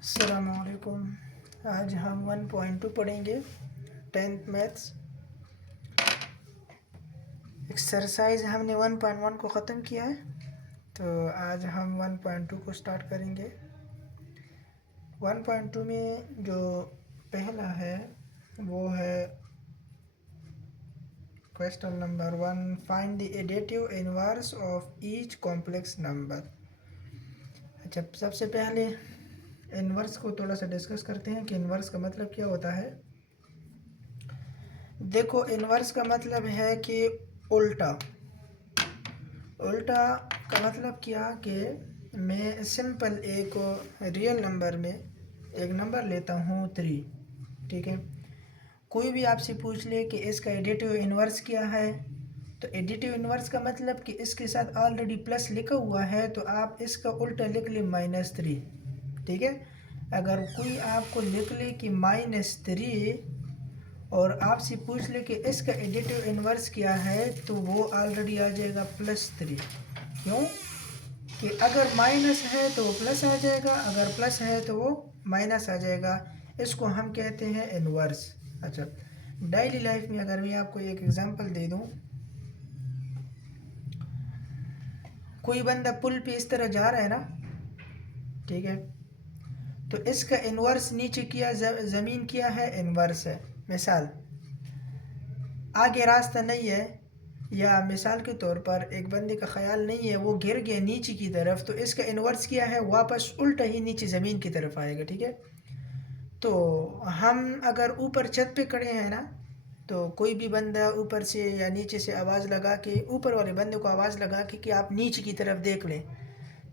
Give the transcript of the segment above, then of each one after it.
अस्सलामुअलैकुम। आज हम 1.2 पढ़ेंगे 10th मैथ्स। एक्सरसाइज हमने 1.1 को ख़त्म किया है, तो आज हम 1.2 को स्टार्ट करेंगे। 1.2 में जो पहला है वो है question number 1, find the additive inverse of each complex number. अच्छा, सबसे पहले इनवर्स को थोड़ा सा डिस्कस करते हैं कि इनवर्स का मतलब क्या होता है। देखो, इनवर्स का मतलब है कि उल्टा। उल्टा का मतलब क्या कि मैं सिंपल एक रियल नंबर में एक नंबर लेता हूँ 3, ठीक है। कोई भी आपसे पूछ ले कि इसका एडिटिव इनवर्स क्या है, तो एडिटिव इनवर्स का मतलब कि इसके साथ ऑलरेडी प्लस लिखा हुआ है, तो आप इसका उल्टा लिख ले -3, ठीक है। अगर कोई आपको लिख ले कि -3 और आपसे पूछ ले कि इसका एडिटिव इनवर्स क्या है, तो वो ऑलरेडी आ जाएगा +3। क्यों कि अगर माइनस है तो वो प्लस आ जाएगा, अगर प्लस है तो वो माइनस आ जाएगा। इसको हम कहते हैं इनवर्स। अच्छा, डेली लाइफ में अगर मैं आपको एक एग्जांपल दे दूं, कोई बंदा पुल पे इस तरह जा रहा है ना, ठीक है, तो इसका इनवर्स नीचे किया, ज़मीन किया है, इनवर्स है। मिसाल, आगे रास्ता नहीं है, या मिसाल के तौर पर एक बंदे का ख्याल नहीं है, वो गिर गया नीचे की तरफ, तो इसका इन्वर्स क्या है, वापस उल्टा ही नीचे ज़मीन की तरफ आएगा, ठीक है। तो हम अगर ऊपर छत पे खड़े हैं ना, तो कोई भी बंदा ऊपर से या नीचे से आवाज़ लगा के, ऊपर वाले बंदे को आवाज़ लगा के कि आप नीचे की तरफ देख लें,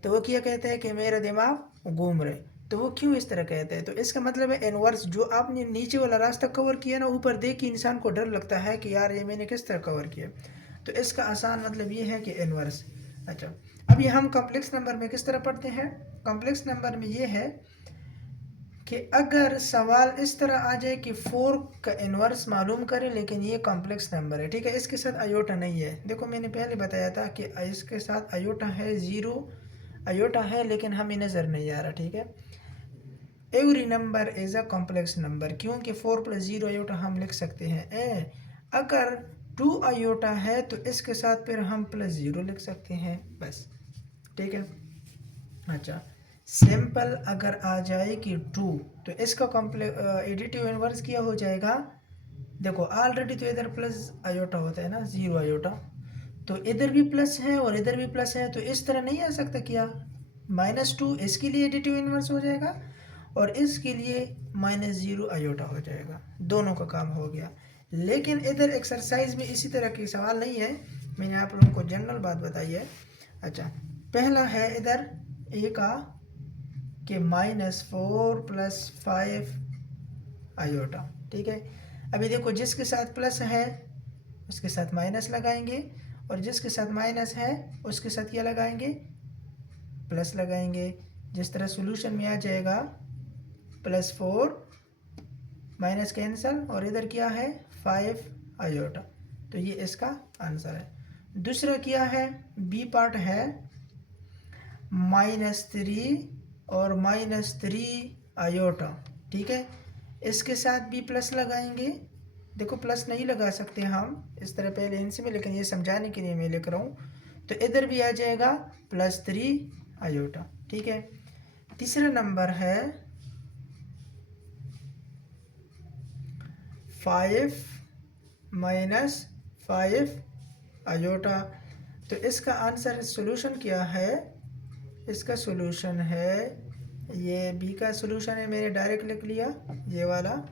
तो वो क्या कहता है कि मेरा दिमाग घूम रहे। तो वो क्यों इस तरह कहता है, तो इसका मतलब है इनवर्स। जो आपने नीचे वाला रास्ता कवर किया ना, ऊपर देख के इंसान को डर लगता है कि यार ये मैंने किस तरह कवर किया, तो इसका आसान मतलब ये है कि इनवर्स। अच्छा, अभी हम कॉम्प्लेक्स नंबर में किस तरह पढ़ते हैं। कॉम्प्लेक्स नंबर में ये है कि अगर सवाल इस तरह आ जाए कि 4 का इन्वर्स मालूम करें, लेकिन ये कॉम्प्लेक्स नंबर है, ठीक है, इसके साथ आयोटा नहीं है। देखो, मैंने पहले बताया था कि इसके साथ आयोटा है, 0 आयोटा है, लेकिन हमें नज़र नहीं आ रहा, ठीक है। Every number is a complex number, क्योंकि 4 + 0 आयोटा हम लिख सकते हैं। अगर 2 आयोटा है तो इसके साथ फिर हम +0 लिख सकते हैं, बस, ठीक है। अच्छा, सिंपल अगर आ जाए कि 2, तो इसका एडिटिव इनवर्स क्या हो जाएगा। देखो, ऑलरेडी तो इधर प्लस आयोटा होता है ना, 0 आयोटा, तो इधर भी प्लस है और इधर भी प्लस है, तो इस तरह नहीं आ सकता क्या। -2 इसके लिए एडिटिव इनवर्स हो जाएगा और इसके लिए -0 आयोटा हो जाएगा, दोनों का काम हो गया। लेकिन इधर एक्सरसाइज में इसी तरह की सवाल नहीं है, मैंने आप लोगों को जनरल बात बताई है। अच्छा, पहला है इधर ए का कि -4 + 5 आयोटा, ठीक है। अभी देखो, जिसके साथ प्लस है उसके साथ माइनस लगाएंगे, और जिसके साथ माइनस है उसके साथ क्या लगाएंगे, प्लस लगाएंगे। जिस तरह सॉल्यूशन में आ जाएगा +4 माइनस कैंसल, और इधर क्या है 5 आयोटा, तो ये इसका आंसर है। दूसरा क्या है, बी पार्ट है -3 और -3 आयोटा, ठीक है। इसके साथ भी प्लस लगाएंगे। देखो, प्लस नहीं लगा सकते हम इस तरह पहले हिंस में, लेकिन ये समझाने के लिए मैं लिख रहा हूँ, तो इधर भी आ जाएगा +3 आयोटा, ठीक है। तीसरा नंबर है 5 - 5 आयोटा, तो इसका आंसर सॉल्यूशन क्या है, इसका सॉल्यूशन है, ये बी का सॉल्यूशन है, मैंने डायरेक्ट लिख लिया ये वाला,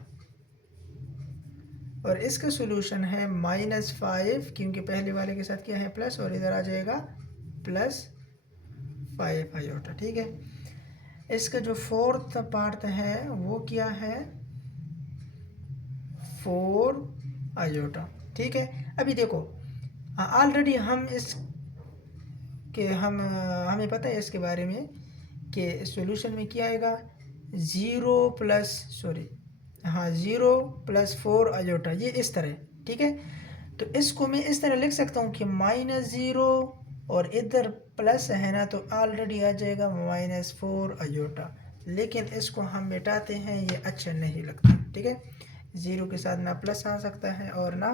और इसका सॉल्यूशन है -5, क्योंकि पहले वाले के साथ क्या है प्लस, और इधर आ जाएगा +5 आयोटा, ठीक है। इसका जो फोर्थ पार्ट है वो क्या है, 4 आयोटा, ठीक है। अभी देखो, ऑलरेडी हम इस कि हमें पता है इसके बारे में कि सॉल्यूशन में क्या आएगा, 0 + 4 आयोटा, ये इस तरह, ठीक है। तो इसको मैं इस तरह लिख सकता हूँ कि -0 और इधर प्लस है ना, तो ऑलरेडी आ जाएगा -4 आयोटा, लेकिन इसको हम मिटाते हैं, ये अच्छा नहीं लगता। ठीक है, 0 के साथ ना प्लस आ सकता है और ना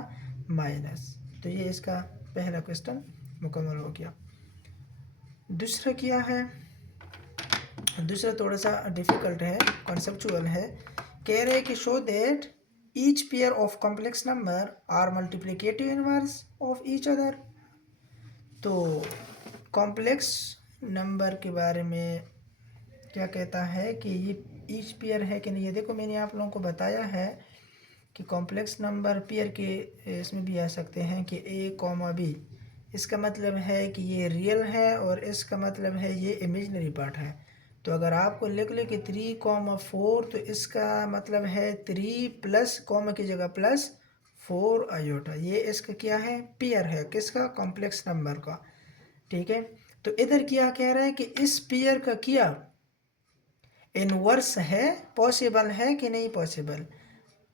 माइनस। तो ये इसका पहला क्वेश्चन मुकम्मल हो गया। दूसरा क्या है, दूसरा थोड़ा सा डिफ़िकल्ट है, कॉन्सेप्चुअल है। कह रहे हैं कि show that each pair of complex number are multiplicative inverse of each other. तो कॉम्प्लेक्स नंबर के बारे में क्या कहता है कि ये ईच पेयर है कि नहीं। ये देखो, मैंने आप लोगों को बताया है कि कॉम्प्लेक्स नंबर पेयर के इसमें भी आ सकते हैं कि ए कॉमा बी। इसका मतलब है कि ये रियल है और इसका मतलब है ये इमेजिनरी पार्ट है। तो अगर आपको लिख ले कि 3,4, तो इसका मतलब है 3 प्लस कॉमा की जगह प्लस 4 आयोटा। ये इसका क्या है, पेयर है, किसका, कॉम्प्लेक्स नंबर का। ठीक है, तो इधर क्या कह रहा है कि इस पेयर का क्या इनवर्स है, पॉसिबल है कि नहीं पॉसिबल।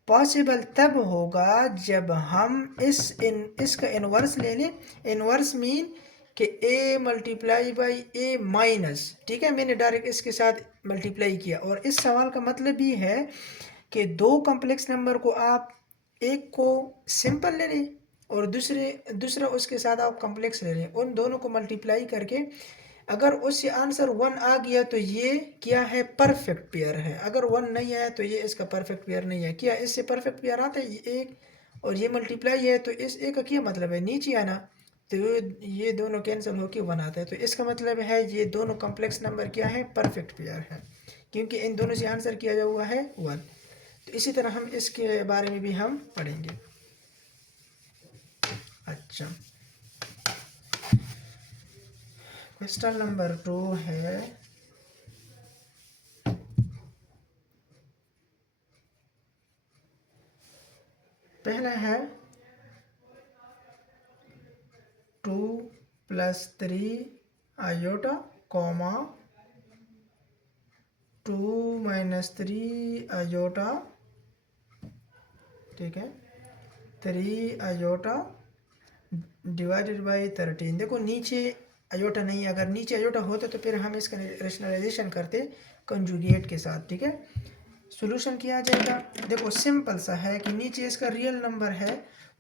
पॉसिबल तब होगा जब हम इसका इनवर्स ले लें। इनवर्स मीन कि a multiply by a minus. ठीक है, मैंने डायरेक्ट इसके साथ मल्टीप्लाई किया। और इस सवाल का मतलब भी है कि दो कॉम्प्लेक्स नंबर को आप एक को सिंपल ले लें और दूसरा उसके साथ आप कॉम्प्लेक्स ले लें, उन दोनों को मल्टीप्लाई करके अगर उससे आंसर 1 आ गया तो ये क्या है, परफेक्ट पेयर है। अगर 1 नहीं आया तो ये इसका परफेक्ट पेयर नहीं है। क्या इससे परफेक्ट पेयर आता है, ये एक और ये मल्टीप्लाई है, तो इस एक का क्या मतलब है, नीचे आना। तो ये दोनों कैंसिल होकर 1 आता है। तो इसका मतलब है ये दोनों कॉम्प्लेक्स नंबर क्या है, परफेक्ट पेयर है, क्योंकि इन दोनों से आंसर किया जा हुआ है 1। तो इसी तरह हम इसके बारे में भी हम पढ़ेंगे। अच्छा, क्वेश्चन नंबर 2 है, पहला है 2 plus 3 iota comma 2 minus 3 iota. ठीक है, 3 आयोटा डिवाइडेड बाई 13। देखो नीचे आयोटा नहीं, अगर नीचे आयोटा होता तो फिर हम इसका रेशनलाइजेशन करते कंजुगेट के साथ। ठीक है, सॉल्यूशन किया जाएगा। देखो सिंपल सा है कि नीचे इसका रियल नंबर है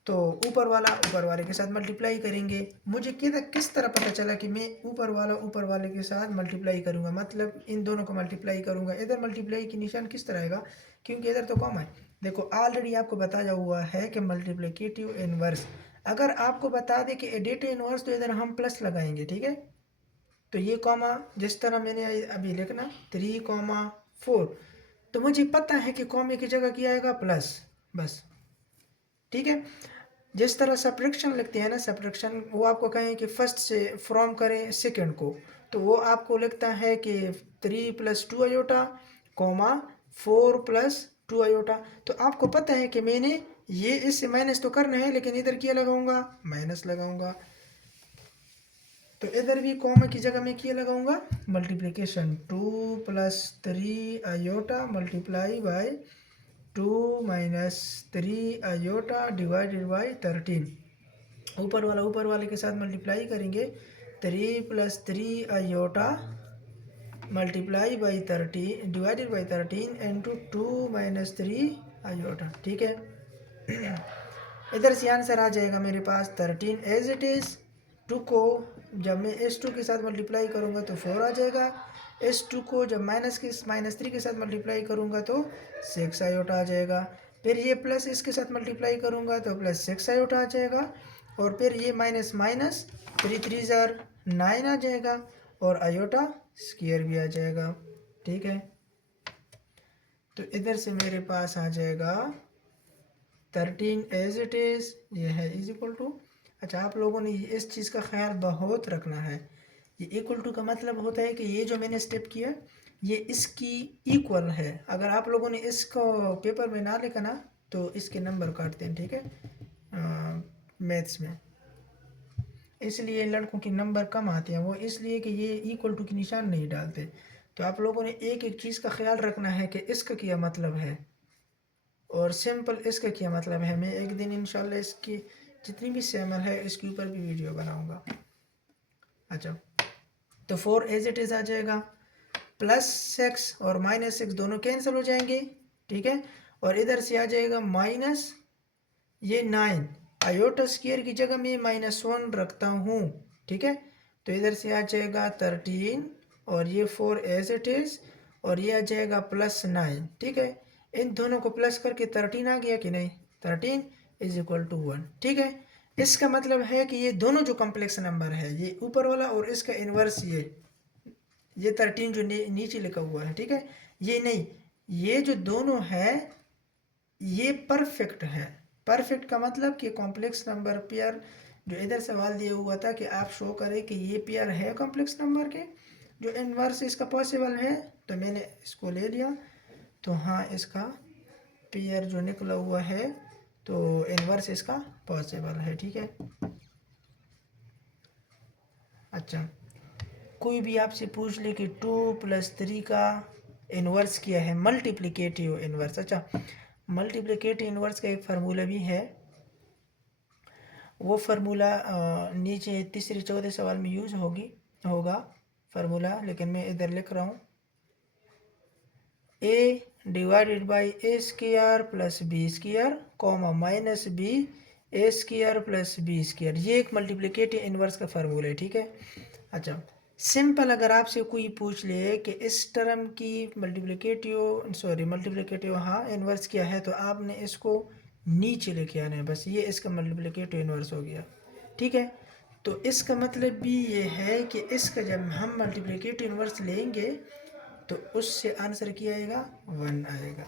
तो ऊपर वाले के साथ मल्टीप्लाई करेंगे। मुझे किस तरह पता चला कि मैं ऊपर वाले के साथ मल्टीप्लाई करूंगा, मतलब इन दोनों को मल्टीप्लाई करूंगा। इधर मल्टीप्लाई की निशान किस तरह आएगा, क्योंकि इधर तो कॉमन है। देखो ऑलरेडी आपको बताया हुआ है कि मल्टीप्लिकेटिव इनवर्स। अगर आपको बता दें कि एडिटिव इनवर्स, तो इधर हम प्लस लगाएंगे। ठीक है, तो ये कॉमा जिस तरह मैंने अभी लिखना 3,4, तो मुझे पता है कि कॉमे की जगह क्या आएगा, प्लस, बस। ठीक है, जिस तरह सब्ट्रैक्शन लिखते हैं ना, सब्ट्रैक्शन वो आपको कहें कि फर्स्ट से फ्रॉम करें सेकंड को, तो वो आपको लिखता है कि 3 plus 2 iota comma 4 plus 2 iota. तो आपको पता है कि मैंने ये इससे माइनस तो करना है, लेकिन इधर क्या लगाऊंगा, माइनस लगाऊंगा। तो इधर भी कॉमा की जगह मैं क्या लगाऊंगा, multiplication 2 plus 3 iota multiply by 2 minus 3 iota divided by 13। ऊपर वाले के साथ मल्टीप्लाई करेंगे, 3 plus 3 iota multiply by 13 divided by 13 into 2 minus 3 iota. ठीक है, इधर से आंसर आ जाएगा मेरे पास 13 एज इट इज़। 2 को जब मैं इस 2 के साथ मल्टीप्लाई करूँगा तो 4 आ जाएगा। इस 2 को जब माइनस 3 के साथ मल्टीप्लाई करूँगा तो 6 आयोटा आ जाएगा। फिर ये प्लस इसके साथ मल्टीप्लाई करूँगा तो प्लस 6 आयोटा आ जाएगा। और फिर ये माइनस माइनस 3 3 ज़ार 9 आ जाएगा और आयोटा स्क्वायर भी आ जाएगा। ठीक है, तो इधर से मेरे पास आ जाएगा 13 एज इट इज़, ये है इज इक्वल टू। अच्छा, आप लोगों ने इस चीज़ का ख्याल बहुत रखना है। ये इक्वल टू का मतलब होता है कि ये जो मैंने स्टेप किया ये इसकी इक्वल है। अगर आप लोगों ने इसको पेपर में ना लिखा ना तो इसके नंबर काटते हैं। ठीक है, मैथ्स में इसलिए लड़कों के नंबर कम आते हैं, वो इसलिए कि ये इक्वल टू की निशान नहीं डालते। तो आप लोगों ने एक एक चीज़ का ख्याल रखना है कि इसका क्या मतलब है और सिंपल इसका क्या मतलब है। मैं एक दिन इंशाल्लाह इसकी जितनी भी सेमल है इसके ऊपर भी वीडियो बनाऊंगा। अच्छा, तो 4 एज इट इज़ आ जाएगा। +6 और -6 दोनों कैंसिल हो जाएंगे, ठीक है। और इधर से आ जाएगा माइनस ये 9, आयोटा स्क्वायर की जगह में -1 रखता हूँ, ठीक है। तो इधर से आ जाएगा 13 और ये 4 एज इट इज़, और ये आ जाएगा +9, ठीक है। इन दोनों को प्लस करके 13 आ गया कि नहीं, 13 = 1, ठीक है। इसका मतलब है कि ये दोनों जो कॉम्प्लेक्स नंबर है, ये ऊपर वाला और इसका इन्वर्स ये 13 जो नीचे लिखा हुआ है, ठीक है, ये नहीं, ये जो दोनों है ये परफेक्ट है। परफेक्ट का मतलब कि कॉम्प्लेक्स नंबर पेयर, जो इधर सवाल दिया हुआ था कि आप शो करें कि ये पेयर है कॉम्प्लेक्स नंबर के, जो इन्वर्स इसका पॉसिबल है, तो मैंने इसको ले लिया। तो हाँ, इसका पेयर जो निकला हुआ है तो इन्वर्स इसका पॉसिबल है, ठीक है। अच्छा, कोई भी आपसे पूछ ले कि 2 + 3 का इन्वर्स क्या है, मल्टीप्लिकेटिव इन्वर्स। अच्छा, मल्टीप्लिकेटिव इन्वर्स का एक फार्मूला भी है, वो फार्मूला नीचे तीसरे चौथे सवाल में यूज होगा फार्मूला, लेकिन मैं इधर लिख रहा हूँ a/(a² + b², -b a² + b², ये एक मल्टीप्लिकेटिव इन्वर्स का फार्मूला है, ठीक है। अच्छा, सिंपल अगर आपसे कोई पूछ ले कि इस टर्म की मल्टीप्लिकेटिव हाँ इन्वर्स क्या है, तो आपने इसको नीचे लेके आना है, बस ये इसका मल्टीप्लिकेटिव इन्वर्स हो गया, ठीक है। तो इसका मतलब भी ये है कि इसका जब हम मल्टीप्लिकेटिव इन्वर्स लेंगे तो उससे आंसर क्या आएगा, 1 आएगा।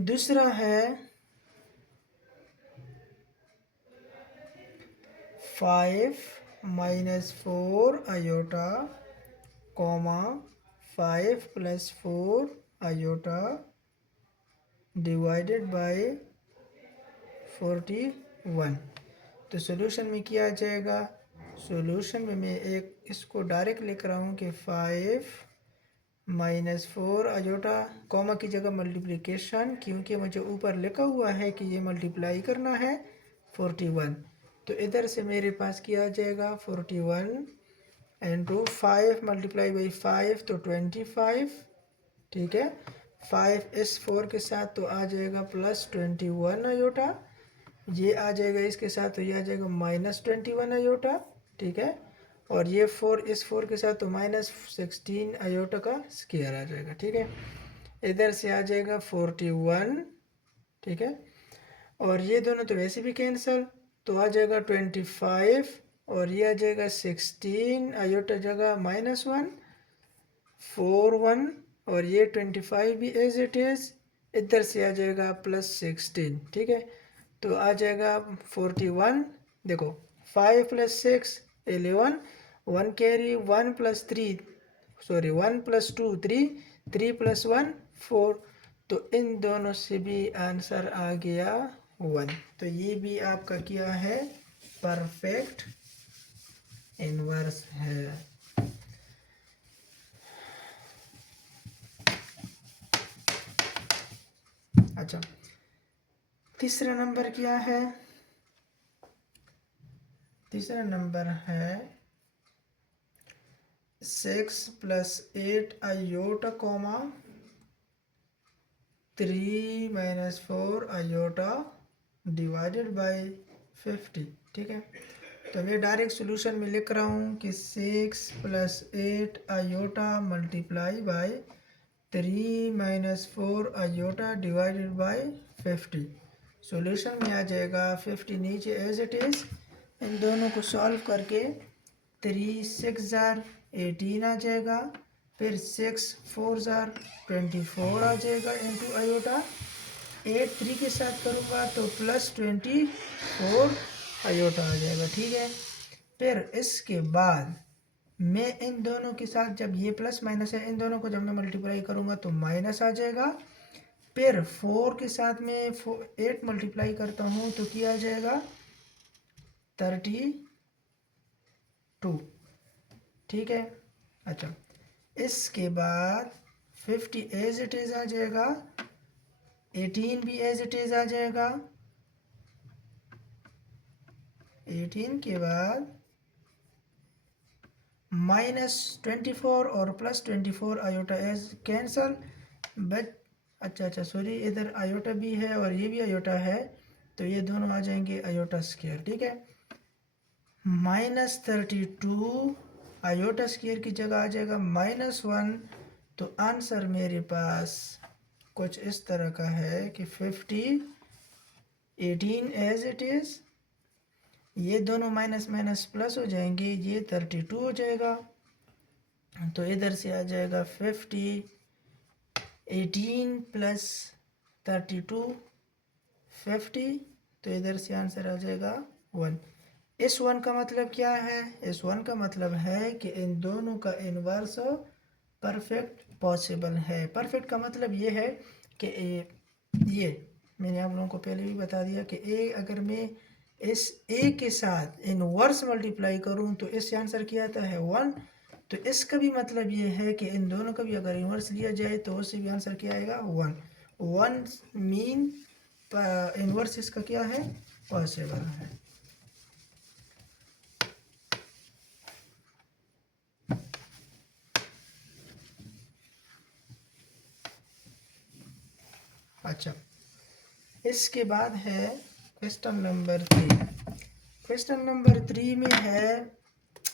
दूसरा है 5 - 4 आयोटा, 5 + 4 आयोटा डिवाइडेड बाय 41। तो सॉल्यूशन में क्या आ जाएगा, सॉल्यूशन में मैं एक इसको डायरेक्ट लिख रहा हूँ कि 5 - 4 आयोटा, कॉमा की जगह मल्टीप्लिकेशन, क्योंकि मुझे ऊपर लिखा हुआ है कि ये मल्टीप्लाई करना है 41। तो इधर से मेरे पास क्या आ जाएगा, 41 × 5 × 5 तो 25, ठीक है। 5 इस 4 के साथ तो आ जाएगा +21 आयोटा, ये आ जाएगा इसके साथ तो ये आ जाएगा -21 आयोटा, ठीक है। और ये 4 इस 4 के साथ तो -16 आयोटा का स्क्वायर आ जाएगा, ठीक है। इधर से आ जाएगा 41, ठीक है। और ये दोनों तो वैसे भी कैंसिल, तो आ जाएगा 25, और ये आ जाएगा 16 आयोटा जगह -1 4 1, और ये 25 भी एज इट इज़, इधर से आ जाएगा +16, ठीक है। तो आ जाएगा 41, देखो 5 + 6 11, 1 कैरी 1 + 3 1 + 2 3 3 + 1 4, तो इन दोनों से भी आंसर आ गया 1। तो ये भी आपका क्या है, परफेक्ट इन्वर्स है। अच्छा, तीसरा नंबर क्या है, तीसरा नंबर है 6 + 8 आयोटा, 3 - 4 आयोटा डिवाइडेड बाय 50, ठीक है। तो मैं डायरेक्ट सॉल्यूशन में लिख रहा हूँ कि 6 + 8 iota multiply by 3 - 4 iota divided by 50। Solution में आ जाएगा 50 नीचे एज इट इज़, इन दोनों को सॉल्व करके 3 6 जार 18 आ जाएगा, फिर 6 4 जार 24 आ जाएगा इंटू आयोटा, 8 3 के साथ करूँगा तो +24 आयोटा आ जाएगा, ठीक है। फिर इसके बाद मैं इन दोनों के साथ, जब ये प्लस माइनस है, इन दोनों को जब मैं मल्टीप्लाई करूँगा तो माइनस आ जाएगा। फिर 4 के साथ में 8 मल्टीप्लाई करता हूँ तो क्या आ जाएगा, 32, ठीक है। अच्छा, इसके बाद 50 एज इट इज़ आ जाएगा, 18 भी एज इट इज़ आ जाएगा, 18 के बाद -24 और +24 आयोटा एज कैंसल, बट अच्छा सॉरी, इधर आयोटा भी है और ये भी आयोटा है, तो ये दोनों आ जाएंगे आयोटा स्क्वायर। ठीक है, -32 आयोटा स्क्वायर की जगह आ जाएगा -1। तो आंसर मेरे पास कुछ इस तरह का है कि 50, 18 एज इट इज़, ये दोनों माइनस माइनस प्लस हो जाएंगे, ये 32 हो जाएगा, तो इधर से आ जाएगा 50, 18 प्लस 32 50, तो इधर से आंसर आ जाएगा 1। इस 1 का मतलब क्या है? इस 1 का मतलब है कि इन दोनों का इन्वर्स परफेक्ट पॉसिबल है। परफेक्ट का मतलब ये है कि ये मैंने आप लोगों को पहले भी बता दिया कि ए अगर मैं इस ए के साथ इनवर्स मल्टीप्लाई करूं तो इससे आंसर क्या आता है 1। तो इसका भी मतलब ये है कि इन दोनों का भी अगर इन्वर्स लिया जाए तो उससे भी आंसर क्या आएगा 1। 1 मीन इन्वर्स इसका क्या है? पॉसिबल है। अच्छा, इसके बाद है क्वेश्चन नंबर 3। क्वेश्चन नंबर 3 में है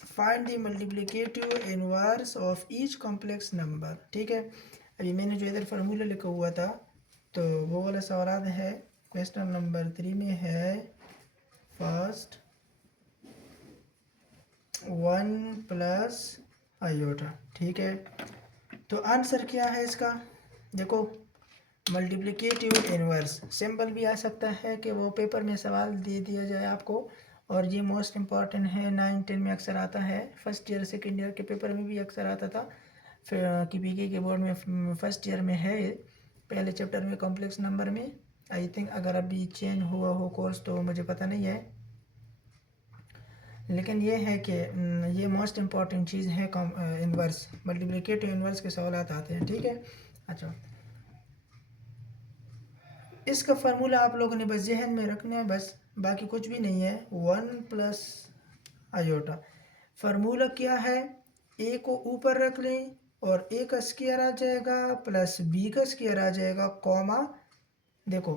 find the multiplicative inverse of each complex number. ठीक है, अभी मैंने जो इधर फार्मूला लिखा हुआ था तो वो वाला सवाल है। क्वेश्चन नंबर 3 में है फर्स्ट 1 प्लस आयोटा। ठीक है, तो आंसर क्या है इसका? देखो, मल्टीप्लिकेटिव इनवर्स सिंपल भी आ सकता है कि वो पेपर में सवाल दे दिया जाए आपको, और ये मोस्ट इम्पॉर्टेंट है, 9 10 में अक्सर आता है, फर्स्ट ईयर सेकंड ईयर के पेपर में भी अक्सर आता था, फिर की पीके के बोर्ड में फर्स्ट ईयर में है पहले चैप्टर में कॉम्प्लेक्स नंबर में। आई थिंक अगर अभी चेंज हुआ हो कोर्स तो मुझे पता नहीं है, लेकिन ये है कि ये मोस्ट इम्पॉर्टेंट चीज़ है। इनवर्स मल्टीप्लिकेटिव इनवर्स के सवाल आते हैं। ठीक है, अच्छा, इसका फार्मूला आप लोगों ने बस जहन में रखना है, बस बाकी कुछ भी नहीं है। 1 प्लस आयोटा, फार्मूला क्या है? ए को ऊपर रख लें और ए का स्क्वायर आ जाएगा प्लस बी का स्क्वायर आ जाएगा, कॉमा, देखो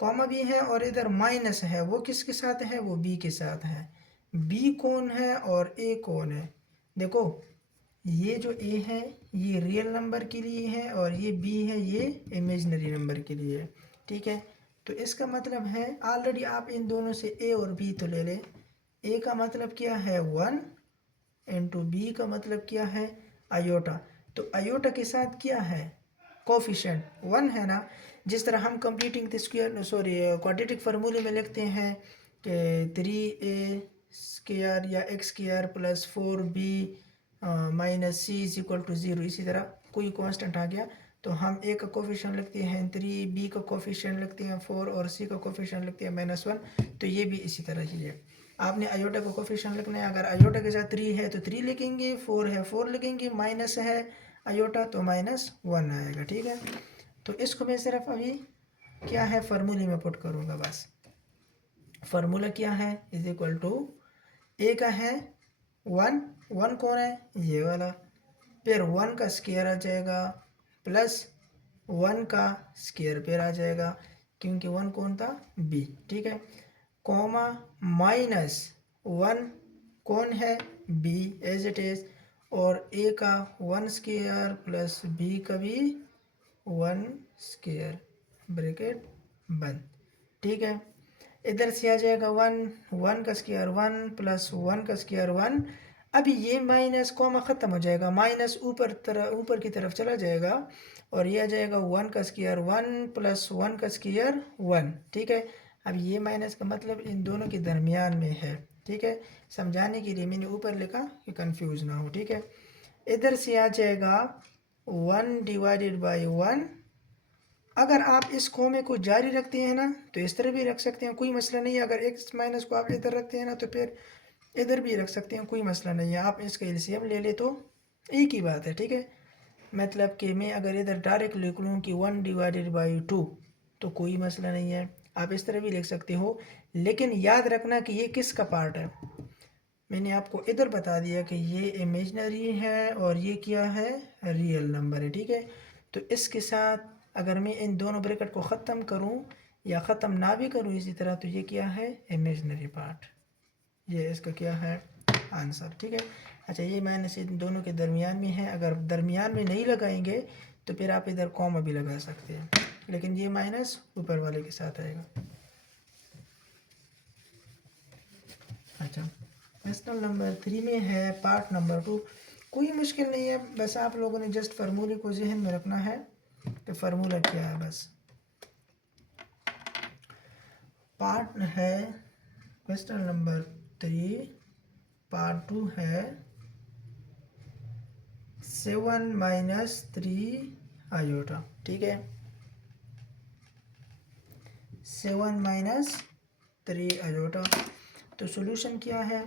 कॉमा भी है और इधर माइनस है, वो किसके साथ है? वो बी के साथ है। बी कौन है और ए कौन है? देखो, ये जो ए है ये रियल नंबर के लिए है और ये बी है ये इमेजिनरी नंबर के लिए है। ठीक है, तो इसका मतलब है ऑलरेडी आप इन दोनों से ए और बी तो ले लें। ए का मतलब क्या है 1 इंटू बी का मतलब क्या है आयोटा। तो आयोटा के साथ क्या है? कोफिशिएंट 1 है ना। जिस तरह हम completing the square sorry quadratic फार्मूले में लिखते हैं कि 3a स्क्वायर या x square plus 4b minus c is equal to 0, इसी तरह कोई कांस्टेंट आ गया तो हम ए का कोफिशिएंट लिखते हैं 3, बी का कोफिशिएंट लिखते हैं 4 और सी का कोफिशिएंट लिखते हैं -1। तो ये भी इसी तरह ही है। आपने आयोटा का कोफिशिएंट लिखना है, अगर आयोटा के साथ 3 है तो 3 लिखेंगे, 4 है 4 लिखेंगे, माइनस है आयोटा तो -1 आएगा। ठीक है, तो इसको मैं सिर्फ अभी क्या है फार्मूले में पुट करूँगा बस। फार्मूला क्या है? इज इक्वल टू ए का है 1, 1 कौन है? ये वाला, फिर 1 का स्क्वायर आ जाएगा प्लस 1 का स्क्वायर फिर आ जाएगा, क्योंकि 1 कौन था? बी। ठीक है, कॉमा माइनस 1 कौन है? बी एज इट इज़, और ए का 1 स्क्वायर प्लस बी का भी 1 स्क्वायर, ब्रैकेट बंद। ठीक है, इधर से आ जाएगा 1, 1 का स्क्वायर 1 प्लस 1 का स्क्वायर 1। अभी ये माइनस कॉमा ख़त्म हो जाएगा, माइनस ऊपर की तरफ चला जाएगा और ये आ जाएगा 1 का स्क्वायर 1 प्लस 1 का स्क्वायर 1। ठीक है, अब ये माइनस का मतलब इन दोनों के दरमियान में है। ठीक है, समझाने के लिए मैंने ऊपर लिखा कि कंफ्यूज ना हो। ठीक है, इधर से आ जाएगा 1 डिवाइडेड बाई 1। अगर आप इस कोमे को जारी रखते हैं ना तो इस तरह भी रख सकते हैं, कोई मसला नहीं है। अगर x माइनस को आप इधर रखते हैं ना तो फिर इधर भी रख सकते हैं, कोई मसला नहीं है। आप इसका एलसीएम ले ले तो एक ही बात है। ठीक है, मतलब कि मैं अगर इधर डायरेक्ट लिख लूँ कि 1 डिवाइडेड बाई 2 तो कोई मसला नहीं है, आप इस तरह भी लिख सकते हो। लेकिन याद रखना कि ये किसका पार्ट है? मैंने आपको इधर बता दिया कि ये इमेजनरी है और ये क्या है, रियल नंबर है। ठीक है, तो इसके साथ अगर मैं इन दोनों ब्रैकेट को ख़त्म करूं या ख़त्म ना भी करूं इसी तरह, तो ये क्या है, इमेजनरी पार्ट। ये इसका क्या है, आंसर। ठीक है, अच्छा ये माइनस इन दोनों के दरमियान में है। अगर दरमियान में नहीं लगाएंगे तो फिर आप इधर कॉमा भी लगा सकते हैं, लेकिन ये माइनस ऊपर वाले के साथ आएगा। अच्छा, क्वेश्चन नंबर 3 में है पार्ट नंबर 2। कोई मुश्किल नहीं है, बस आप लोगों ने जस्ट फार्मूले को जहन में रखना है कि फार्मूला क्या है बस। पार्ट है क्वेश्चन नंबर 3, पार्ट 2 है 7 माइनस 3 आयोटा। ठीक है, 7 माइनस 3 आयोटा। तो सॉल्यूशन क्या है,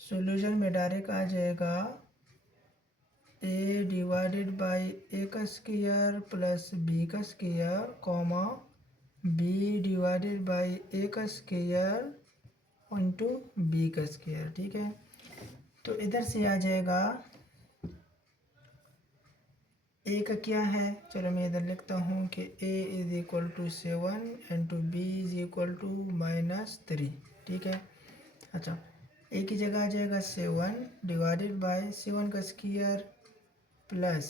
सॉल्यूशन में डायरेक्ट आ जाएगा ए डिवाइडेड बाई ए का स्क्वायर प्लस बी का square comma B divided by A का स्क्वायर इंटू बी का स्क्वायर। ठीक है, तो इधर से आ जाएगा ए का क्या है, चलो मैं इधर लिखता हूँ कि A is equal to 7 into B is equal to -3। ठीक है, अच्छा ए की जगह आ जाएगा 7 डिवाइडेड बाई 7 का स्क्वायर प्लस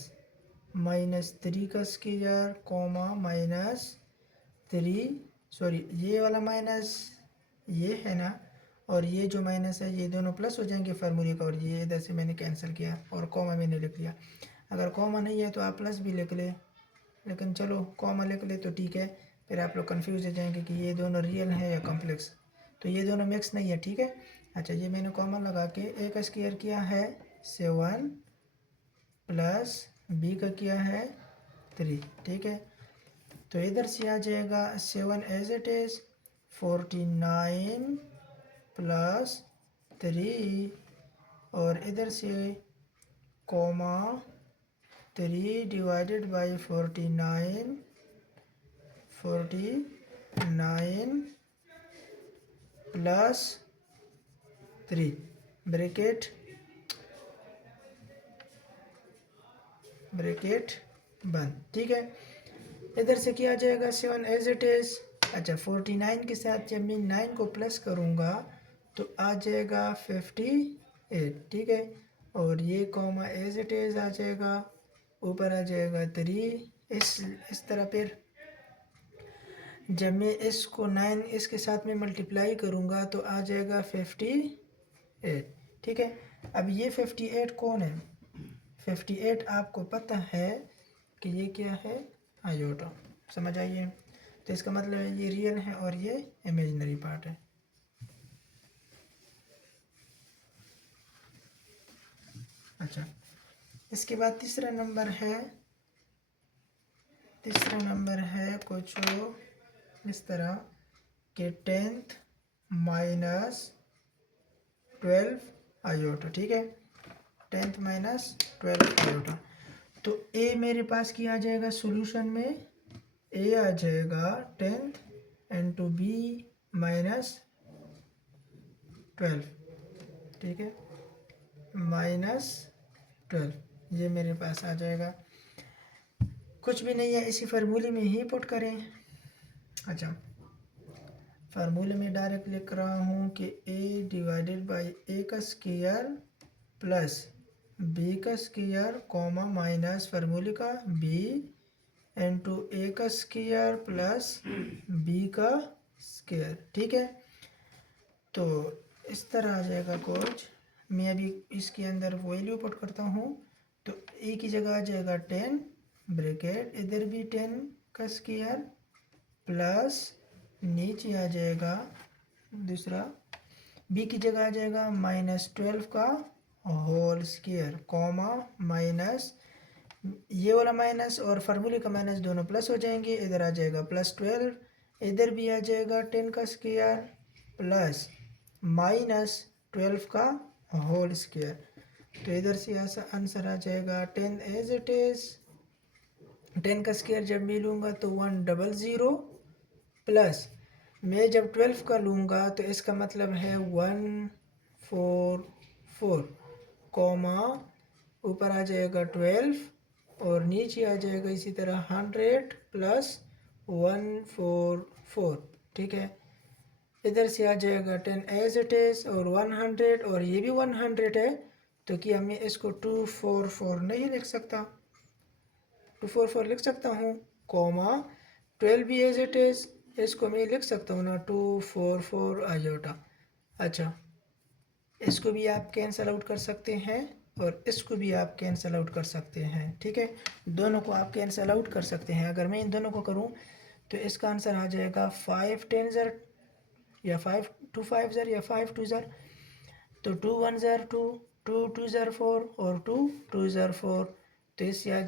-3 का स्क्वायर कॉमा -3, सॉरी ये वाला माइनस ये है ना, और ये जो माइनस है ये दोनों प्लस हो जाएंगे फार्मूले का, और ये इधर से मैंने कैंसिल किया और कॉमा मैंने लिख लिया। अगर कॉमा नहीं है तो आप प्लस भी लिख ले, लेकिन चलो कॉमा लिख ले तो ठीक है, फिर आप लोग कंफ्यूज हो जाएंगे कि ये दोनों रियल है या कॉम्प्लेक्स, तो ये दोनों मिक्स नहीं है। ठीक है, अच्छा ये मैंने कॉमा लगा के ए का स्क्वायर किया है 7 प्लस बी का किया है 3। ठीक है, तो इधर से आ जाएगा 7 एज इट इज़ 49 प्लस 3, और इधर से comma 3 divided by 49 plus 3 bracket बंद। ठीक है, इधर से क्या आ जाएगा 7 एज इट इज़। अच्छा 49 के साथ जब मैं 9 को प्लस करूँगा तो आ जाएगा 58। ठीक है, और ये कॉमा एज इट इज़ आ जाएगा, ऊपर आ जाएगा 3। इस तरह फिर जब मैं इसको 9 इसके साथ में मल्टीप्लाई करूँगा तो आ जाएगा 58। ठीक है, अब ये 58 कौन है, 58 आपको पता है कि ये क्या है, आयोटा। समझ आइए, तो इसका मतलब है ये रियल है और ये इमेजिनरी पार्ट है। अच्छा, इसके बाद तीसरा नंबर है कुछ इस तरह कि 10th माइनस 12 आयोटा। ठीक है, 10th माइनस 12 आयोटा। तो ए मेरे पास क्या आ जाएगा सॉल्यूशन में, ए आ जाएगा 10th इंटू बी -12। ठीक है, -12 ये मेरे पास आ जाएगा। कुछ भी नहीं है, इसी फार्मूले में ही पुट करें। अच्छा, फार्मूले में डायरेक्ट लिख रहा हूँ कि ए डिवाइडेड बाई ए का स्क्वायर प्लस बी का स्क्वायर कॉमा माइनस फार्मूले का बी इंटू ए का स्क्वायर प्लस बी का स्क्वायर। ठीक है, तो इस तरह आ जाएगा कोच। मैं अभी इसके अंदर वैल्यू पुट करता हूँ। तो ए की जगह आ जाएगा 10 ब्रैकेट, इधर भी 10 का स्क्वायर प्लस नीचे आ जाएगा दूसरा बी की जगह आ जाएगा -12 का होल स्क्वायर कॉमा माइनस ये वाला माइनस और फार्मूले का माइनस दोनों प्लस हो जाएंगे। इधर आ जाएगा +12, इधर भी आ जाएगा 10 का स्क्वायर प्लस -12 का होल स्क्वायर। तो इधर से आंसर आ जाएगा 10 एज इट इज। 10 का स्क्वायर जब मैं लूँगा तो 100 प्लस मैं जब 12 का लूँगा तो इसका मतलब है 144 कॉमा ऊपर आ जाएगा 12 और नीचे आ जाएगा इसी तरह 100 प्लस 144। ठीक है, इधर से आ जाएगा 10 एज इट इज़ और 100 और ये भी 100 है। तो क्या मैं इसको 244 नहीं लिख सकता? 244 लिख सकता हूँ कॉमा 12 भी एज इट इज़, इसको मैं लिख सकता हूँ ना 244 आयोटा। अच्छा, इसको भी आप कैंसल आउट कर सकते हैं और इसको भी आप कैंसल आउट कर सकते हैं। ठीक है, दोनों को आप कैंसल आउट कर सकते हैं। अगर मैं इन दोनों को करूँ तो इसका आंसर आ जाएगा 5 10 ज़र या 5 2 5 ज़र या 5 2 ज़र। तो 2 1 ज़र 2, 2 2 ज़र 4 और 2 2 ज़र 4। तो इससे आ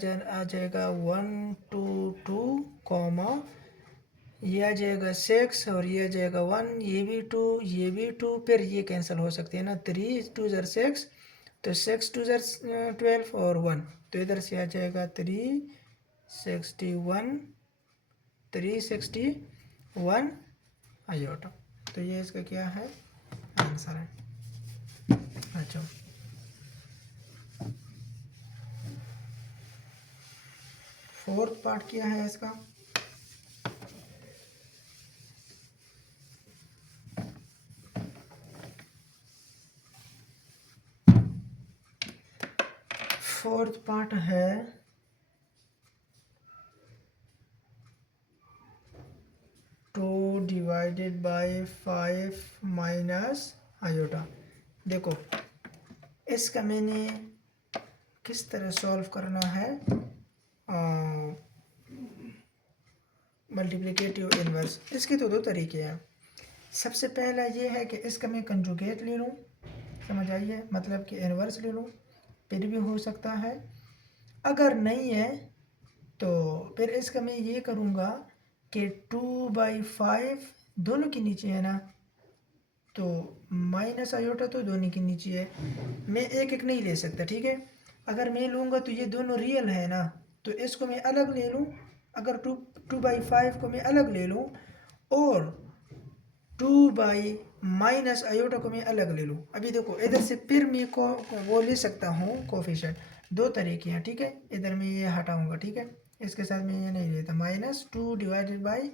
जाएगा 1 2 2 कॉमा ये आ जाएगा 6 और ये आ जाएगा 1, ये भी 2 ये भी 2, फिर ये कैंसिल हो सकते हैं ना। 3 2 ज़र 6 तो 6 2 ज़र 12 और 1, तो इधर से आ जाएगा 361 आयोटा। तो ये इसका क्या है आंसर है। अच्छा, फोर्थ पार्ट क्या है इसका? फोर्थ पार्ट है 2 डिवाइडेड बाय 5 माइनस आयोटा। देखो इसका मैंने किस तरह सॉल्व करना है। मल्टीप्लिकेटिव इन्वर्स, इसके तो दो तरीके हैं। सबसे पहला ये है कि इसका मैं कंजुगेट ले लूँ, समझ आइए, मतलब कि इन्वर्स ले लूँ, फिर भी हो सकता है। अगर नहीं है तो फिर इसका मैं ये करूँगा कि 2/5 दोनों के नीचे है ना, तो माइनस आयोटा तो दोनों के नीचे है। मैं एक एक नहीं ले सकता। ठीक है, अगर मैं लूँगा तो ये दोनों रियल है ना, तो इसको मैं अलग ले लूँ। अगर 2/5 को मैं अलग ले लूँ और 2 माइनस आयोटा को मैं अलग ले लूँ। अभी देखो इधर से फिर मैं को वो ले सकता हूँ कोफिशिएंट। दो तरीके हैं। ठीक है, इधर मैं ये हटाऊँगा। ठीक है, इसके साथ मैं ये नहीं लेता। -2 डिवाइडेड बाई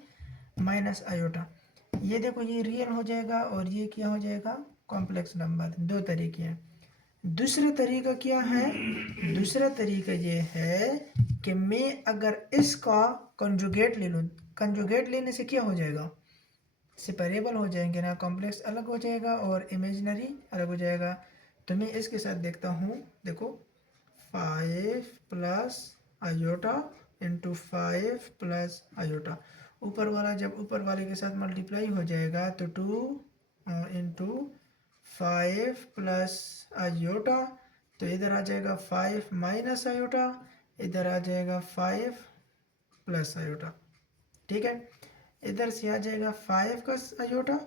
माइनस आयोटा, ये देखो ये रियल हो जाएगा और ये क्या हो जाएगा कॉम्प्लेक्स नंबर। दो तरीके हैं। दूसरा तरीका क्या है? दूसरा तरीका ये है कि मैं अगर इसका कंजुगेट ले लूँ। कंजुगेट लेने से क्या हो जाएगा, सेपरेबल हो जाएंगे ना, कॉम्प्लेक्स अलग हो जाएगा और इमेजिनरी अलग हो जाएगा। तो मैं इसके साथ देखता हूँ। देखो 5 plus iota into 5 plus iota, ऊपर वाला जब ऊपर वाले के साथ मल्टीप्लाई हो जाएगा तो 2 इंटू 5 प्लस आयोटा, तो इधर आ जाएगा 5 माइनस आयोटा, इधर आ जाएगा 5 प्लस आयोटा। ठीक है, इधर से आ जाएगा 5 का आयोटा,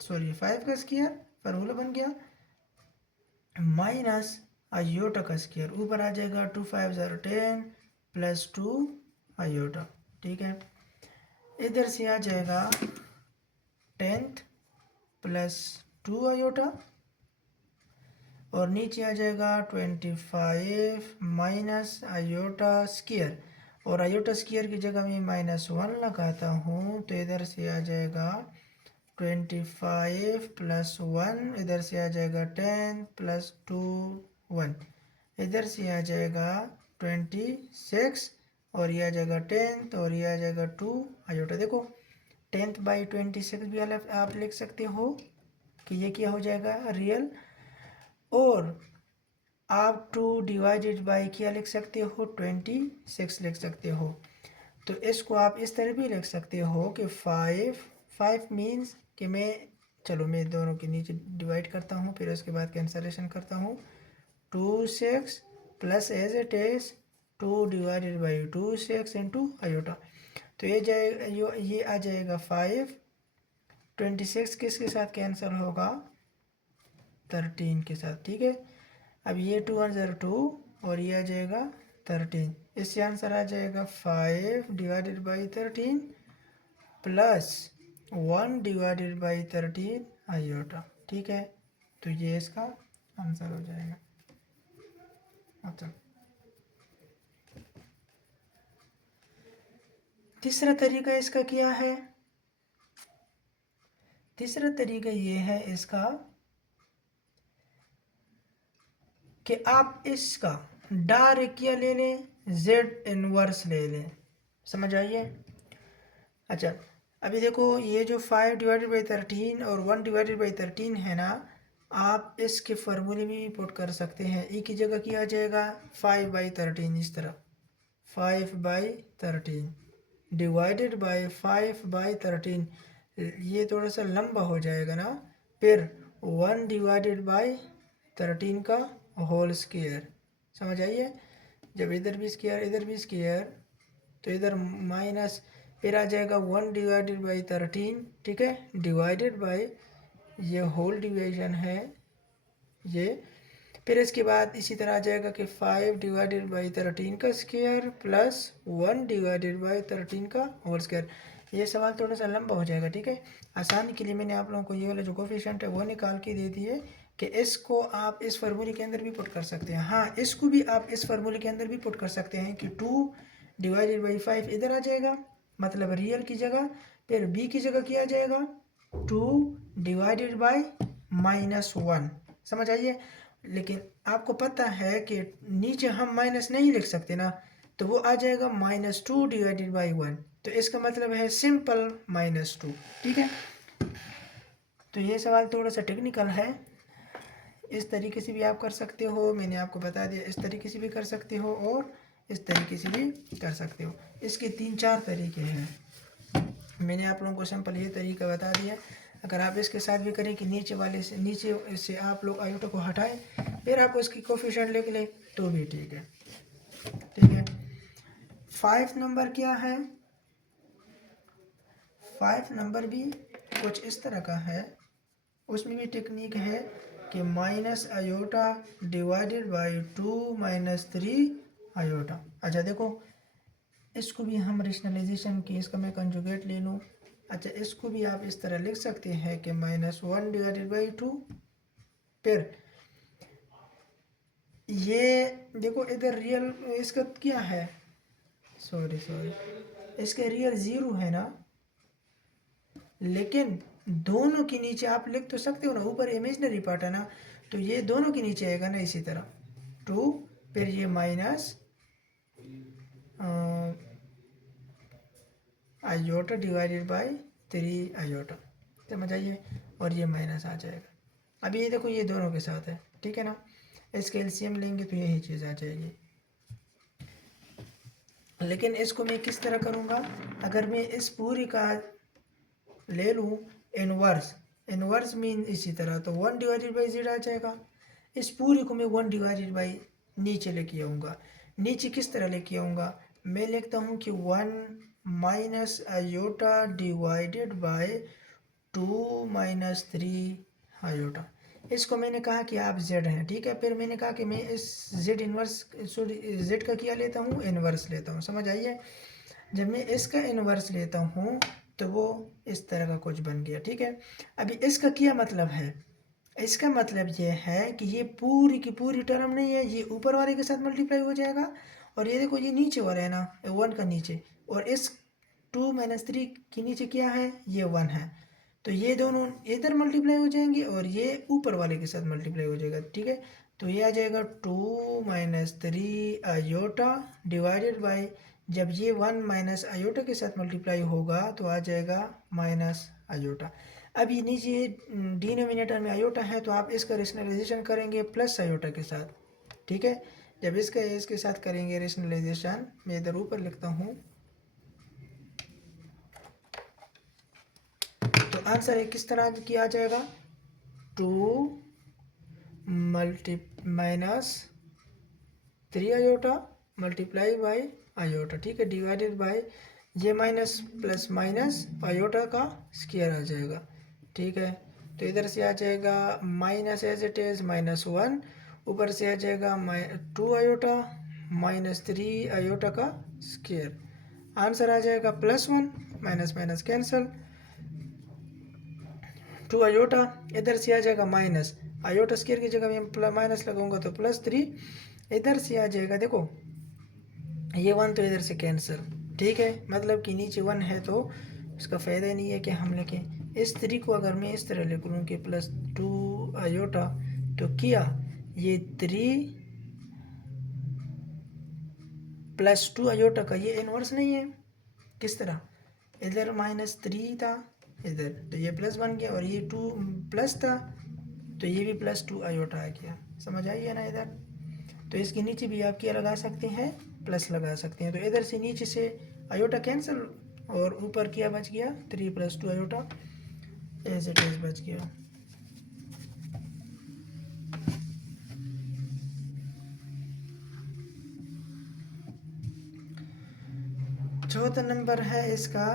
सॉरी 5 का स्क्वायर, फार्मूला बन गया, माइनस आयोटा का स्क्वायर, ऊपर आ जाएगा 2 5 ज़ार 10 प्लस 2 आयोटा। ठीक है, इधर से आ जाएगा 10 प्लस 2 आयोटा और नीचे आ जाएगा 25 माइनस आयोटा स्क्वायर, और आयोटा स्क्वायर की जगह में -1 लगाता हूँ तो इधर से आ जाएगा 25 प्लस 1, इधर से आ जाएगा 10 प्लस 2 1, इधर से आ जाएगा 26 और ये आ जाएगा 10 और ये आ जाएगा 2 आयोटा। देखो 10/26 भी आप लिख सकते हो कि ये क्या हो जाएगा रियल, और आप 2 डिवाइडेड बाई क्या लिख सकते हो 26 लिख सकते हो। तो इसको आप इस तरह भी लिख सकते हो कि 5 मीन्स कि मैं दोनों के नीचे डिवाइड करता हूँ, फिर उसके बाद कैंसलेशन करता हूँ। 26 plus as it is 2 divided by 26 into iota. तो ये जाएगा, ये आ जाएगा 5। 26 किसके साथ कैंसिल होगा 13 के साथ, ठीक है। अब ये 2 1 0 2 और ये आ जाएगा 13। इससे आंसर आ जाएगा 5 divided by 13 plus 1 divided by 13 iota, ठीक है। तो ये इसका आंसर हो जाएगा। अच्छा, तीसरा तरीका इसका क्या है? तीसरा तरीका ये है इसका कि आप इसका डायरेक्ट क्या ले लें, जेड इनवर्स ले लें। समझ आइए। अच्छा, अभी देखो ये जो 5 डिवाइडेड बाई 13 और 1 डिवाइडेड बाई 13 है ना, आप इसके फार्मूले में भी पुट कर सकते हैं। ई की जगह क्या आ जाएगा 5/13, इस तरह 5/13 डिवाइडेड बाई 5/13। ये थोड़ा सा लंबा हो जाएगा ना, फिर 1 डिवाइडेड बाई 13 का होल स्क्वायर। समझ आइए। जब इधर भी स्क्वायर इधर भी स्क्वायर तो इधर माइनस, फिर आ जाएगा 1 डिवाइडेड बाई 13, ठीक है, डिवाइडेड बाई ये होल डिवीजन है ये। फिर इसके बाद इसी तरह आ जाएगा कि 5 डिवाइडेड बाई 13 का स्क्वायर प्लस 1 डिवाइडेड बाई 13 का होल स्क्वायर। ये सवाल थोड़ा सा लंबा हो जाएगा, ठीक है। आसानी के लिए मैंने आप लोगों को ये वाला जो कोफिशिएंट है वो निकाल के दे दिए कि इसको आप इस फार्मूले के अंदर भी पुट कर सकते हैं। हाँ, इसको भी आप इस फार्मूले के अंदर भी पुट कर सकते हैं कि 2 डिवाइडेड बाई 5 इधर आ जाएगा, मतलब रियल की जगह, फिर बी की जगह क्या आ जाएगा 2 डिवाइडेड बाई -1। समझ आइए। लेकिन आपको पता है कि नीचे हम माइनस नहीं लिख सकते ना, तो वो आ जाएगा -2 डिवाइडेड बाई 1। तो इसका मतलब है सिंपल -2, ठीक है। तो ये सवाल थोड़ा सा टेक्निकल है, इस तरीके से भी आप कर सकते हो, मैंने आपको बता दिया। इस तरीके से भी कर सकते हो और इस तरीके से भी कर सकते हो। इसके 3-4 तरीके हैं, मैंने आप लोगों को सिंपल ये तरीका बता दिया। अगर आप इसके साथ भी करें कि नीचे से आप लोग आयोटा को हटाएं, फिर आप उसकी कोफिशिएंट लिख लें तो भी ठीक है, ठीक है। 5 नंबर क्या है? 5 नंबर भी कुछ इस तरह का है, उसमें भी टेक्निक है कि minus iota divided by 2 -3 iota. अच्छा देखो, इसको भी हम रेशनलाइजेशन की, इसका मैं कंजुगेट ले लूँ। अच्छा, इसको भी आप इस तरह लिख सकते हैं कि -1 डिवाइडेड बाई 2। फिर ये देखो इधर रियल इसका क्या है, सॉरी इसके रियल 0 है ना, लेकिन दोनों के नीचे आप लिख तो सकते हो ना, ऊपर इमेजिनरी पार्ट है ना, तो ये दोनों के नीचे आएगा ना इसी तरह 2, फिर ये minus iota divided by 3 iota. समझ आइए, और ये माइनस आ जाएगा। अभी ये देखो ये दोनों के साथ है, ठीक है ना, इसके एलसीएम लेंगे तो यही चीज़ आ जाएगी। लेकिन इसको मैं किस तरह करूँगा, अगर मैं इस पूरी का ले लूँ इनवर्स, इनवर्स मीन इसी तरह, तो 1 डिवाइडेड बाई जेड आ जाएगा। इस पूरी को मैं 1 डिवाइडेड बाई नीचे लेके आऊँगा। नीचे किस तरह लेके आऊँगा, मैं लिखता हूँ कि 1 minus iota divided by 2 -3 iota. इसको मैंने कहा कि आप z हैं, ठीक है। फिर मैंने कहा कि मैं इस z इनवर्स, सॉरी z का क्या लेता हूँ, इनवर्स लेता हूँ। समझ आइए। जब मैं इसका इनवर्स लेता हूँ तो वो इस तरह का कुछ बन गया, ठीक है। अभी इसका क्या मतलब है, इसका मतलब ये है कि ये पूरी की पूरी टर्म नहीं है, ये ऊपर वाले के साथ मल्टीप्लाई हो जाएगा, और ये देखो ये नीचे वाला है ना 1 का नीचे, और इस 2 -3 के नीचे क्या है, ये 1 है। तो ये दोनों इधर मल्टीप्लाई हो जाएंगे और ये ऊपर वाले के साथ मल्टीप्लाई हो जाएगा, ठीक है। तो ये आ जाएगा 2 माइनस 3 आयोटा डिवाइडेड बाई, जब ये 1 माइनस आयोटा के साथ मल्टीप्लाई होगा तो आ जाएगा माइनस आयोटा। अब ये नीचे डिनोमिनेटर में आयोटा है तो आप इसका रेशनलाइजेशन करेंगे प्लस आयोटा के साथ, ठीक है। जब इसके साथ करेंगे रेशनलाइजेशन, मैं इधर ऊपर लिखता हूँ, तो आंसर है किस तरह किया जाएगा, 2 minus 3 iota multiply by iota, ठीक है, डिवाइडेड बाई ये माइनस प्लस माइनस आयोटा का स्क्वायर आ जाएगा, ठीक है। तो इधर से आ जाएगा माइनस एज इट इज -1, ऊपर से आ जाएगा 2 आयोटा माइनस 3 आयोटा का स्क्वायर, आंसर आ जाएगा +1, माइनस माइनस कैंसल, 2 आयोटा, इधर से आ जाएगा माइनस आयोटा स्क्वायर की जगह में माइनस लगाऊंगा तो +3, इधर से आ जाएगा, देखो ये 1 तो इधर से कैंसिल, ठीक है, मतलब कि नीचे 1 है तो इसका फ़ायदा ही नहीं है कि हम लिखें। इस 3 को अगर मैं इस तरह लिख लूँ कि +2 आयोटा, तो किया ये 3 +2 आयोटा का ये इन्वर्स नहीं है, किस तरह, इधर -3 था इधर, तो ये प्लस बन गया, और ये 2 प्लस था तो ये भी +2 आयोटा आ गया, समझ आई है ना इधर। तो इसके नीचे भी आप क्या लगा सकते हैं, प्लस लगा सकते हैं, तो इधर से नीचे से आयोटा कैंसिल और ऊपर क्या बच गया, 3 + 2 आयोटा एज इट इज बच गया। चौथा नंबर है इसका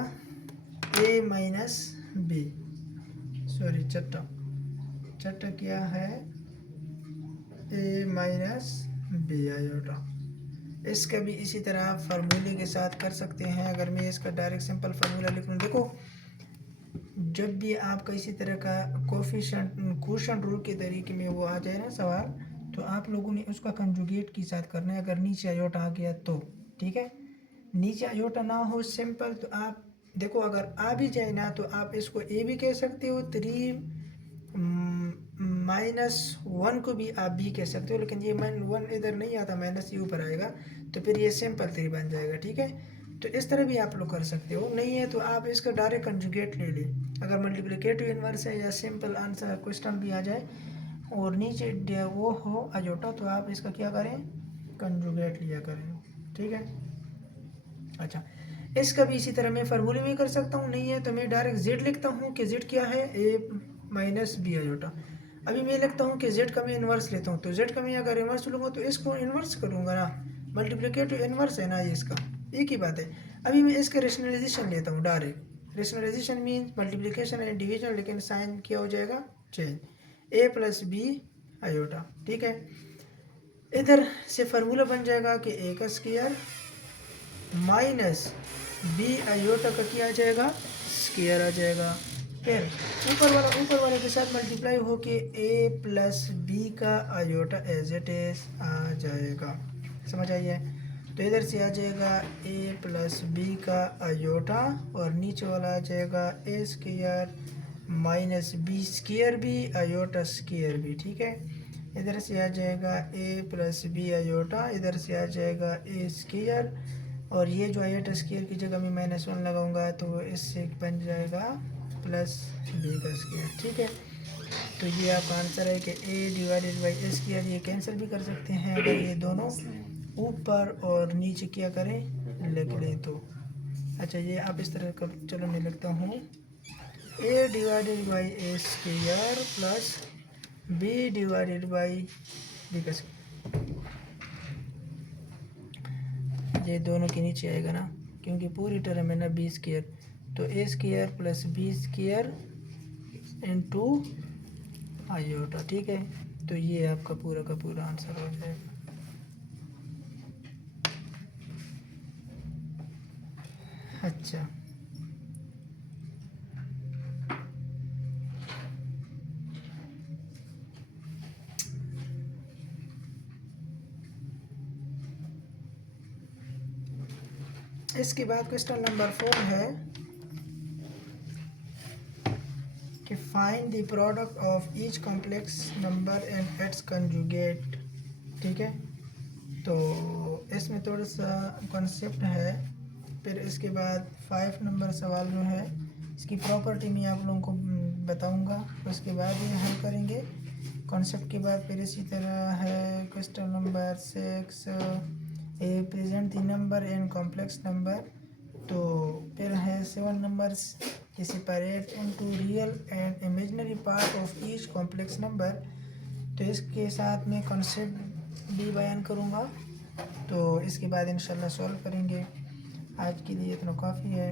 a माइनस बी, सॉरी छठा क्या है, a माइनस बी आयोटा। इसका भी इसी तरह आप फार्मूले के साथ कर सकते हैं। अगर मैं इसका डायरेक्ट सिंपल फार्मूला लिख लूँ, देखो जब भी आपका इसी तरह का कोफिशिएंट रूल के तरीके में वो आ जाए ना सवाल, तो आप लोगों ने उसका कंजुगेट के साथ करना है। अगर नीचे आयोटा आ गया तो ठीक है, नीचे आयोटा ना हो सिंपल, तो आप देखो अगर आ भी जाए ना तो आप इसको ए भी कह सकते हो, 3 -1 को भी आप भी कह सकते हो, लेकिन ये 1 इधर नहीं आता, माइनस ये ऊपर आएगा, तो फिर ये सिंपल 3 बन जाएगा, ठीक है। तो इस तरह भी आप लोग कर सकते हो, नहीं है तो आप इसका डायरेक्ट कंजुगेट ले लें। अगर मल्टीप्लिकेटिव इन्वर्स है या सिंपल आंसर क्वेश्चन भी आ जाए और नीचे वो हो आयोटा, तो आप इसका क्या करें, कंजुगेट लिया करें, ठीक है। अच्छा, इसका भी इसी तरह मैं फार्मूले में कर सकता हूँ, नहीं है तो मैं डायरेक्ट जेड लिखता हूँ कि जेड क्या है, a माइनस बी आयोटा। अभी मैं लिखता हूँ कि जेड का मैं इन्वर्स लेता हूँ, तो जेड का मैं अगर इन्वर्स लूँगा तो इसको इन्वर्स करूँगा ना, मल्टीप्लिकेटिव इन्वर्स है ना ये, इसका एक ही बात है। अभी मैं इसका रेशनलाइजेशन लेता हूँ direct, rationalisation mean multiplication and division, लेकिन साइन क्या हो जाएगा, चेंज, a + b आयोटा, ठीक है। इधर से फार्मूला बन जाएगा कि a का स्क्वायर माइनस बी आयोटा का क्या आ जाएगा, स्क्वायर आ जाएगा, फिर ऊपर वाले के साथ मल्टीप्लाई होके a + b का आयोटा एज इट इज आ जाएगा, समझ आई है। तो इधर से आ जाएगा a + b का आयोटा और नीचे वाला आ जाएगा a² -b स्क्वायर भी आयोटा स्क्वायर भी, ठीक है। इधर से आ जाएगा a + b आयोटा, इधर से आ जाएगा a², और ये जो आयोटा स्क्वायर की जगह में -1 लगाऊंगा तो इससे बन जाएगा +b का स्क्वायर, ठीक है। तो ये आपका आंसर है कि a/a², ये कैंसिल भी कर सकते हैं अगर ये दोनों ऊपर और नीचे क्या करें, लिख लें तो। अच्छा, ये आप इस तरह का, चलो मैं लिखता हूँ a/a² प्लस b/b का स्क्वायर, ये दोनों के नीचे आएगा ना, क्योंकि पूरी टर्म है ना b², तो a² + b² इंटू आयोटा, ठीक है। तो ये आपका पूरा का पूरा आंसर हो जाएगा। अच्छा, इसके बाद क्वेश्चन नंबर 4 है कि find the product of each complex number and it's conjugate ठीक है। तो इसमें थोड़ा सा कॉन्सेप्ट है। फिर इसके बाद 5 नंबर सवाल जो है इसकी प्रॉपर्टी मैं आप लोगों को बताऊंगा, उसके बाद ये हल करेंगे कॉन्सेप्ट के बाद। फिर इसी तरह है question number 6, A present the number and complex number. तो फिर है 7 नंबर्स, ये separate into real and imaginary part of each complex number. तो इसके साथ में कॉन्सेप्ट भी बयान करूँगा, तो इसके बाद इंशाल्लाह सॉल्व करेंगे। आज के लिए इतना काफ़ी है।